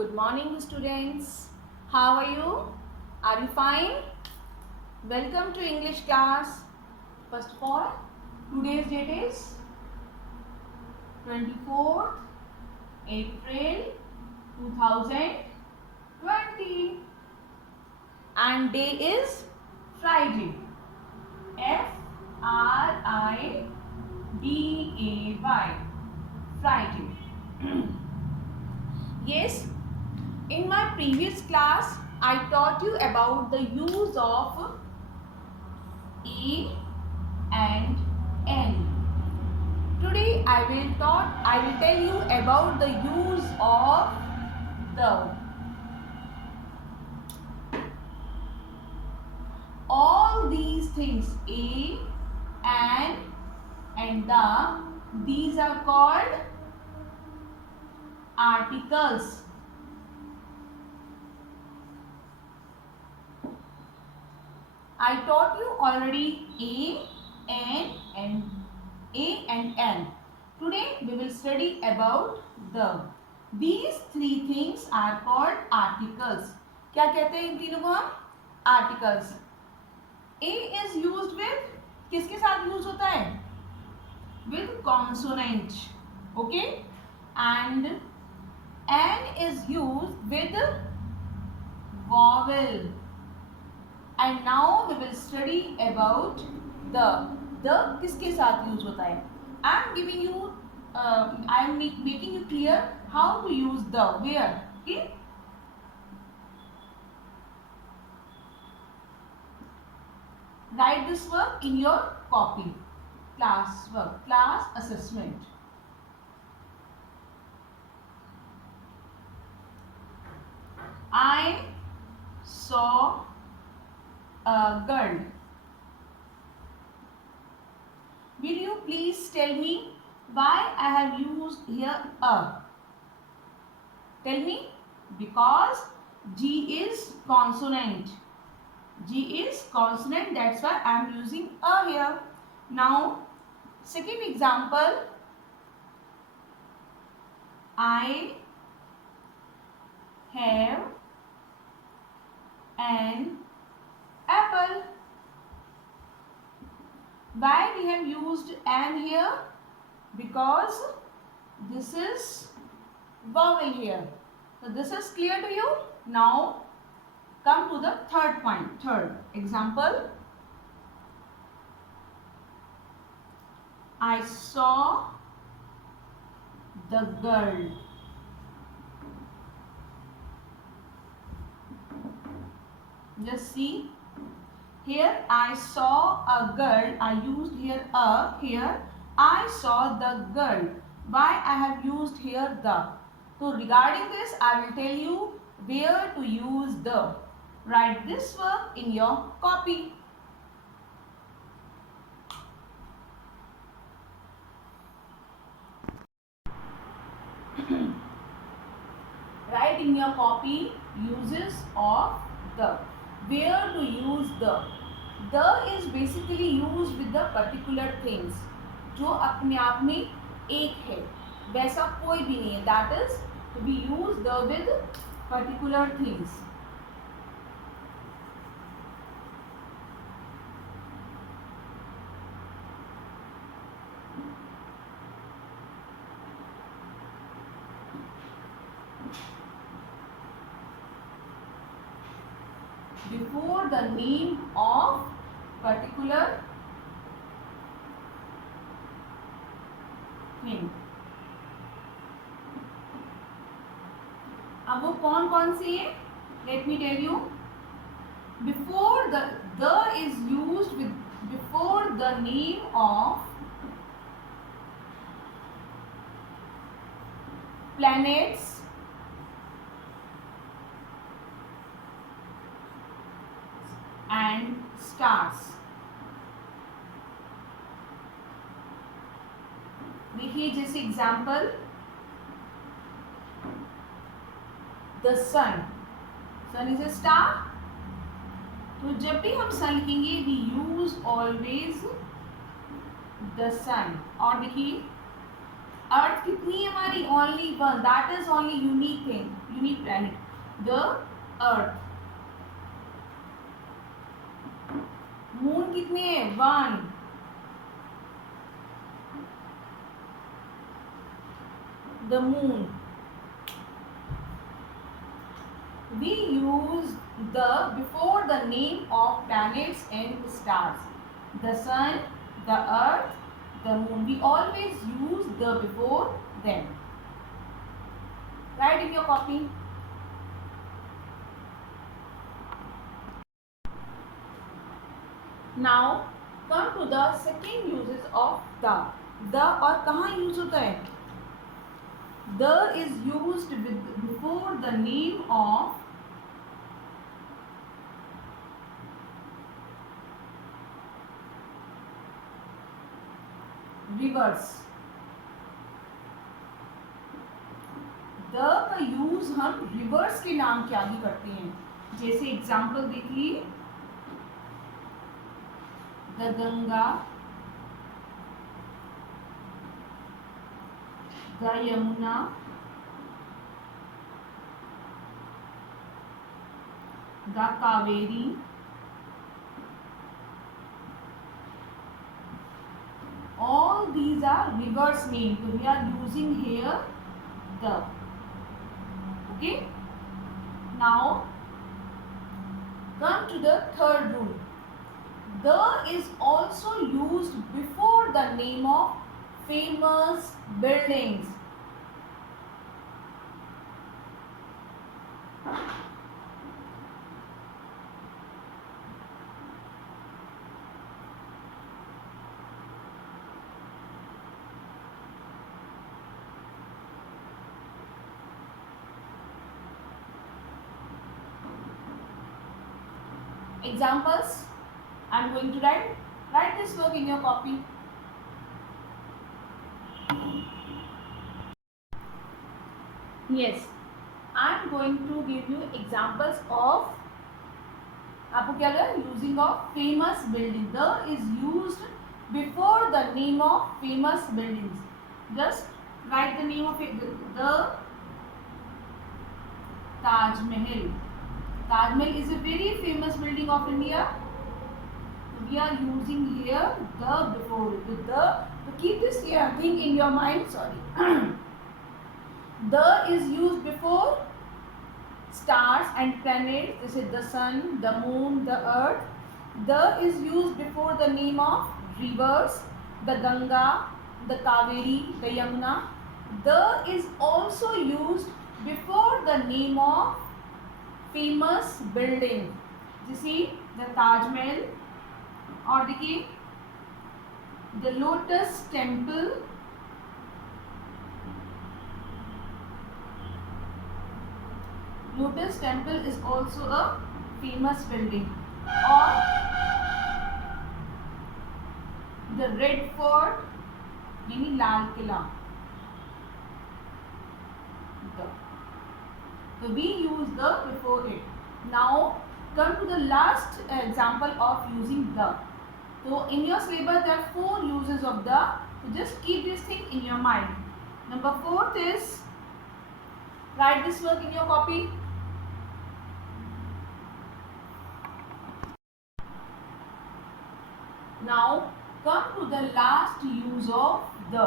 Good morning, students. How are you? Are you fine? Welcome to English class. First of all, today's date is 24th April 2020 and day is Friday. Friday. Friday. Yes, in my previous class, I taught you about the use of A and N. Today I will tell you about the use of the. All these things, A and the, these are called articles. I taught you already A and N. Today we will study about the. These three things are called articles. क्या कहते हैं इन तीनों को हम? Articles. A is used with, किसके साथ use होता है? With consonant. Okay? And N is used with vowel. And now we will study about the. The किसके साथ यूज होता है? I am giving you, I am making you clear how to use the, where. Okay? Write this work in your copy. Class work, class assessment. I saw a girl. Will you please tell me why I have used here a? Tell me. Because G is consonant. G is consonant, that's why I am using a here. Now, second example. I have an apple. Why we have used an here? Because this is vowel here. So this is clear to you? Now come to the third point. Third example. I saw the girl. Just see. Here I saw a girl. I used here a. Here I saw the girl. Why I have used here the? So regarding this, I will tell you where to use the. Write this work in your copy. Write in your copy uses of the. Where to use the? The is basically used with the particular things. जो अपने आप में एक है, वैसा कोई भी नहीं है. That is to be used the with particular things. Before the name of particular thing. अब वो कौन कौन सी है? Let me tell you. Before the is used with before the name of planets, and stars. देखिए जैसे example, the sun. Sun is a star. तो जब भी हम सन लिखेंगे we use always the sun. और देखिए अर्थ कितनी है हमारी? Only one, that is only unique thing, unique planet, the earth. Moon कितने है? One. The moon. We use the before the name of planets and stars. The sun, the earth, the moon. We always use the before them. Write in your copy. Now come to the second uses of the. The और कहाँ use होता है? The is used with before the name of rivers. The का use हम reverse के नाम के आगे करते हैं। जैसे एग्जाम्पल देखिए, the Ganga, the Yamuna, the Kaveri, all these are rivers name, so we are using here the. Okay, now come to the third rule. The is also used before the name of famous buildings. Examples I am going to write this work in your copy. Yes, I am going to give you examples of, आपको क्या लगा? Using of famous building. The is used before the name of famous buildings. Just write the name of it. The Taj Mahal. Taj Mahal is a very famous building of India. We are using here the before with the. So keep this here thing in your mind. Sorry. The is used before stars and planets. This is the sun, the moon, the earth. The is used before the name of rivers, the Ganga, the Kaveri, the Yamuna. The is also used before the name of famous building. You see the Taj Mahal, और देखिए the Lotus Temple, Lotus Temple is also a famous building, or the Red Fort यानी Lal Qila. So we use the before it. Now come to the last example of using the. So in your syllabus there are 4 uses of the. So just keep this thing in your mind. Number 4th is, write this work in your copy. Now come to the last use of the.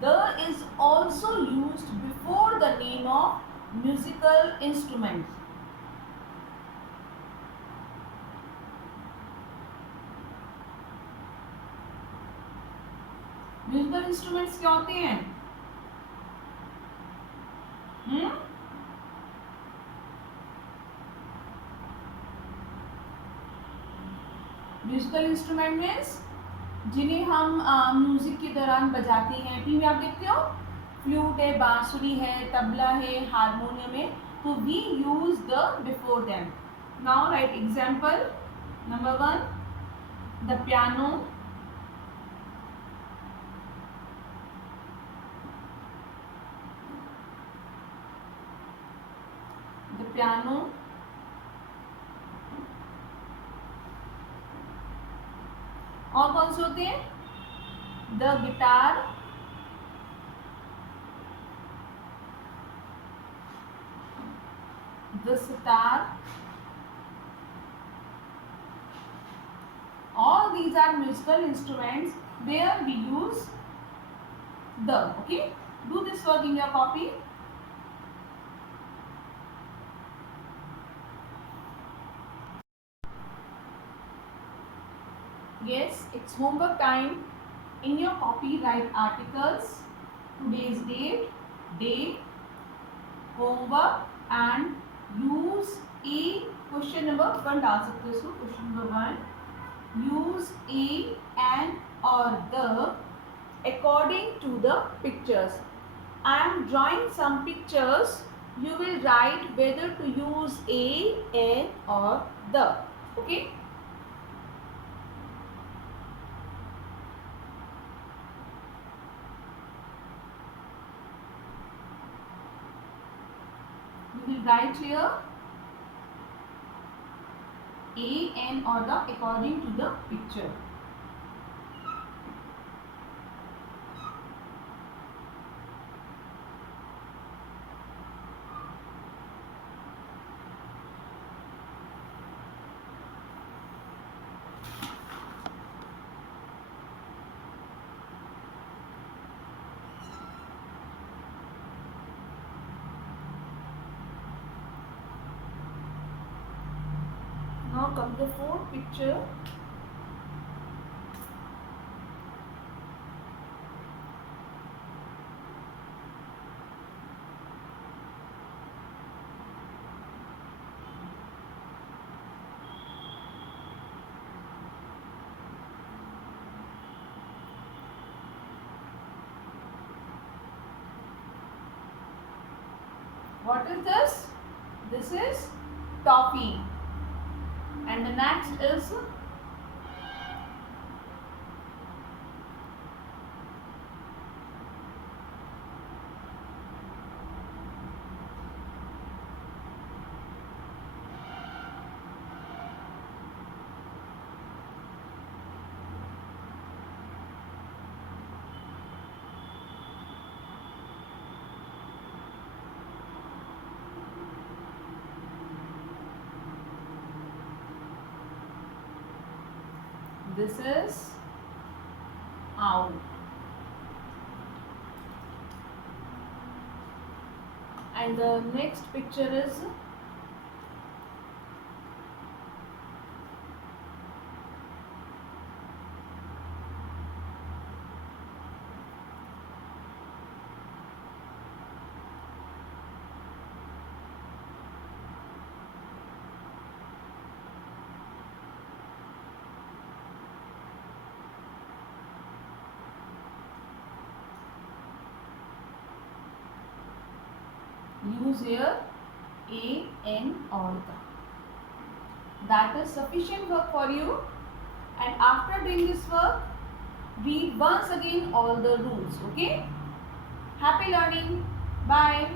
The is also used before the name of musical instruments. Musical instruments क्या होते हैं? Musical instrument means जिन्हें हम music के दौरान बजाते हैं. TV में आप देखते हो फ्लूट है, बांसुरी है, तबला है, हारमोनियम है. तो we use the before them. Now right example. Number 1 the piano, piano, और कौन से होते हैं? The guitar, the sitar. All these are musical instruments where we use the. Okay, do this work in your copy. Yes, it's homework time. In your copy, write articles, today's date, day, homework, and use a. Question number 1 डाल सकते हो इसको. Question number 1, use a and or the according to the pictures. I am drawing some pictures. You will write whether to use a, an or the. Okay. You will write here a, an or the according to the picture. Now come the fourth picture. What is this? This is toffee. And the next is this is owl. And the next picture is use here a, n or the. That is sufficient work for you. And after doing this work, read once again all the rules. Okay? Happy learning. Bye.